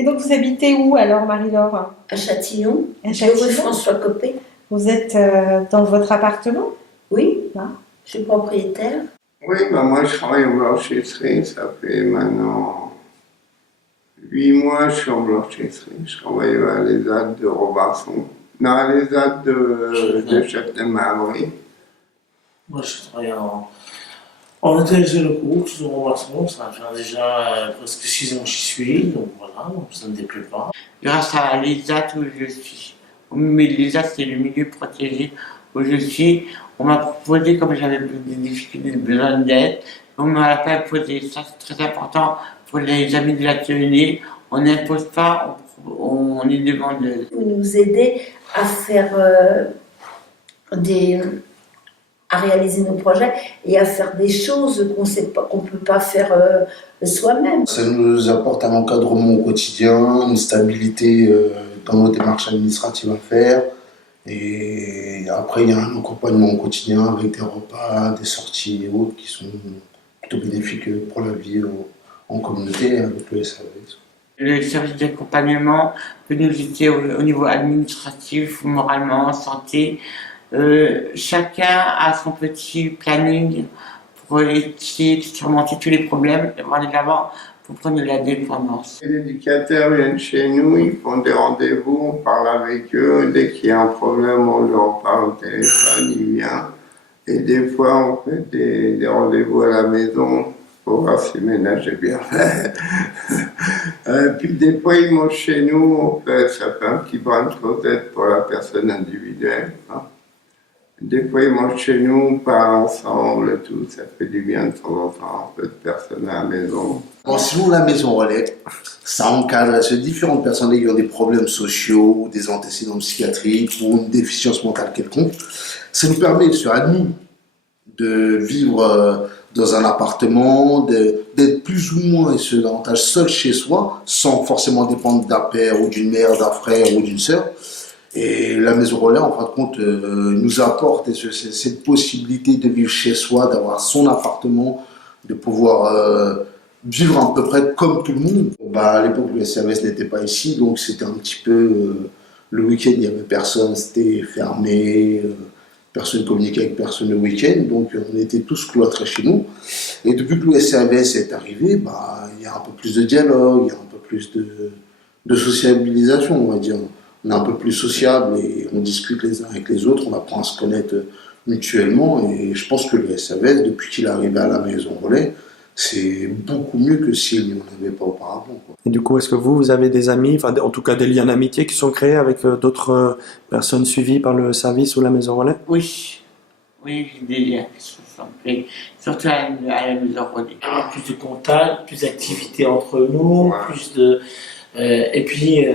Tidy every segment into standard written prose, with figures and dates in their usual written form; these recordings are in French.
Et donc vous habitez où alors, Marie-Laure? À Châtillon, À rue Châtillon. François Copé. Vous êtes dans votre appartement? Oui, Ah. je suis propriétaire. Oui, moi je travaille en blanchisserie, ça fait maintenant 8 mois que je suis en blanchisserie. Je travaille à l'ESAT de Robinson. Non, à l'ESAT de Châtellerault. Moi, je travaille en intelligence locaux, toujours au Robinson. Ça va faire déjà presque 6 ans que j'y suis, donc voilà, donc ça ne me déplaît pas. Grâce à l'ESAT où je suis. Mais l'ESAT, c'est le milieu protégé où je suis. On m'a proposé, comme j'avais des difficultés, besoin d'aide, on m'a pas posé. Ça, c'est très important pour les amis de l'atelier. On n'impose pas, on est devant de... Vous nous aidez à faire à réaliser nos projets et à faire des choses qu'on ne peut pas faire soi-même. Ça nous apporte un encadrement au quotidien, une stabilité dans nos démarches administratives à faire. Et après, il y a un accompagnement au quotidien avec des repas, des sorties et autres qui sont plutôt bénéfiques pour la vie en communauté avec le SAVS. Le service d'accompagnement peut nous aider au niveau administratif, moralement, santé. Chacun a son petit planning pour essayer de surmonter tous les problèmes et voir de l'avant pour prendre de la dépendance. Les éducateurs viennent chez nous, ils font des rendez-vous, on parle avec eux. Dès qu'il y a un problème, on leur parle au téléphone, ils viennent. Et des fois, on fait des rendez-vous à la maison pour voir si le ménage est bien fait. Puis des fois, ils mangent chez nous, ça fait un petit brin de causette pour la personne individuelle. Hein. Des fois, ils mangent chez nous, on parle ensemble et tout, ça fait du bien de temps en temps, un peu de personnes à la maison. Bon, sinon, la maison relais, ça encadre ces différentes personnes qui ont des problèmes sociaux, des antécédents psychiatriques ou une déficience mentale quelconque. Ça nous permet, à nous, de vivre dans un appartement, d'être plus ou moins, et ce davantage seul chez soi, sans forcément dépendre d'un père ou d'une mère, d'un frère ou d'une sœur. Et la maison relais, en fin de compte, nous apporte cette possibilité de vivre chez soi, d'avoir son appartement, de pouvoir vivre à peu près comme tout le monde. À l'époque, le SAVS n'était pas ici, donc c'était un petit peu... le week-end, il n'y avait personne, c'était fermé, personne ne communiquait avec personne le week-end, donc on était tous cloîtrés chez nous. Et depuis que le SAVS est arrivé, il y a un peu plus de dialogue, il y a un peu plus de sociabilisation, on va dire. On est un peu plus sociable et on discute les uns avec les autres, on apprend à se connaître mutuellement. Et je pense que le SAVS, depuis qu'il est arrivé à la maison relais, c'est beaucoup mieux que s'il n'y en avait pas auparavant, quoi. Et du coup, est-ce que vous avez des amis, enfin en tout cas des liens d'amitié qui sont créés avec d'autres personnes suivies par le service ou la maison relais? Oui, j'ai des liens qui se sont faits, surtout à la maison relais. Plus de contacts, plus d'activités entre nous, plus de... et puis...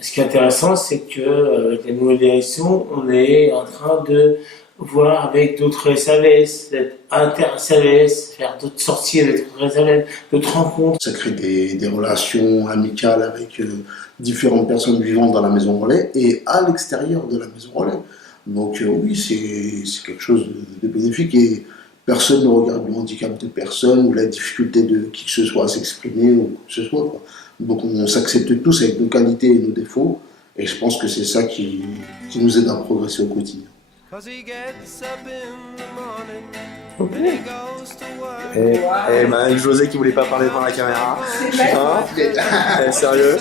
ce qui est intéressant, c'est que avec la nouvelle direction, on est en train de voir avec d'autres SAVS, d'être inter-SAVS, faire d'autres sorties avec d'autres SAVS, d'autres rencontres. Ça crée des relations amicales avec différentes personnes vivant dans la maison relais et à l'extérieur de la maison relais. Donc oui, c'est quelque chose de bénéfique et personne ne regarde le handicap de personne ou la difficulté de qui que ce soit à s'exprimer ou quoi que ce soit, quoi. Donc on s'accepte tous avec nos qualités et nos défauts, et je pense que c'est ça qui nous aide à progresser au quotidien. Ok. Et José qui voulait pas parler devant la caméra. Elle est sérieuse.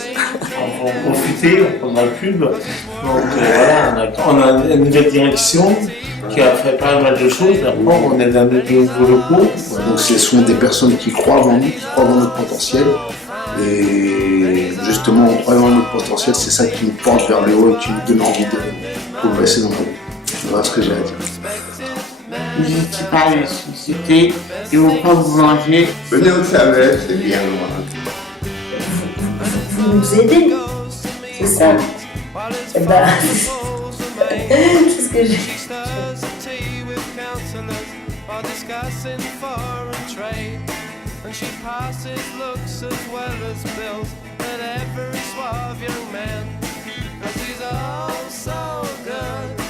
On va en profiter, on prendra le pub. Donc voilà, on a une nouvelle direction qui a fait pas mal de choses. D'abord, on est dans de nouveaux locaux. Donc ce sont des personnes qui croient en nous, qui croient dans notre potentiel. Et justement, en croyant en notre potentiel, c'est ça qui nous porte vers le haut et qui nous donne envie de progresser dans la vie. Voilà ce que j'ai à dire. N'hésitez pas à les solliciter, ils ne vont pas vous manger. Venez au SAVS, c'est bien. Vous nous aidez, c'est ça. Eh ben, c'est ce que j'ai. And she passes looks as well as bills at every suave young man, 'cause he's all so good.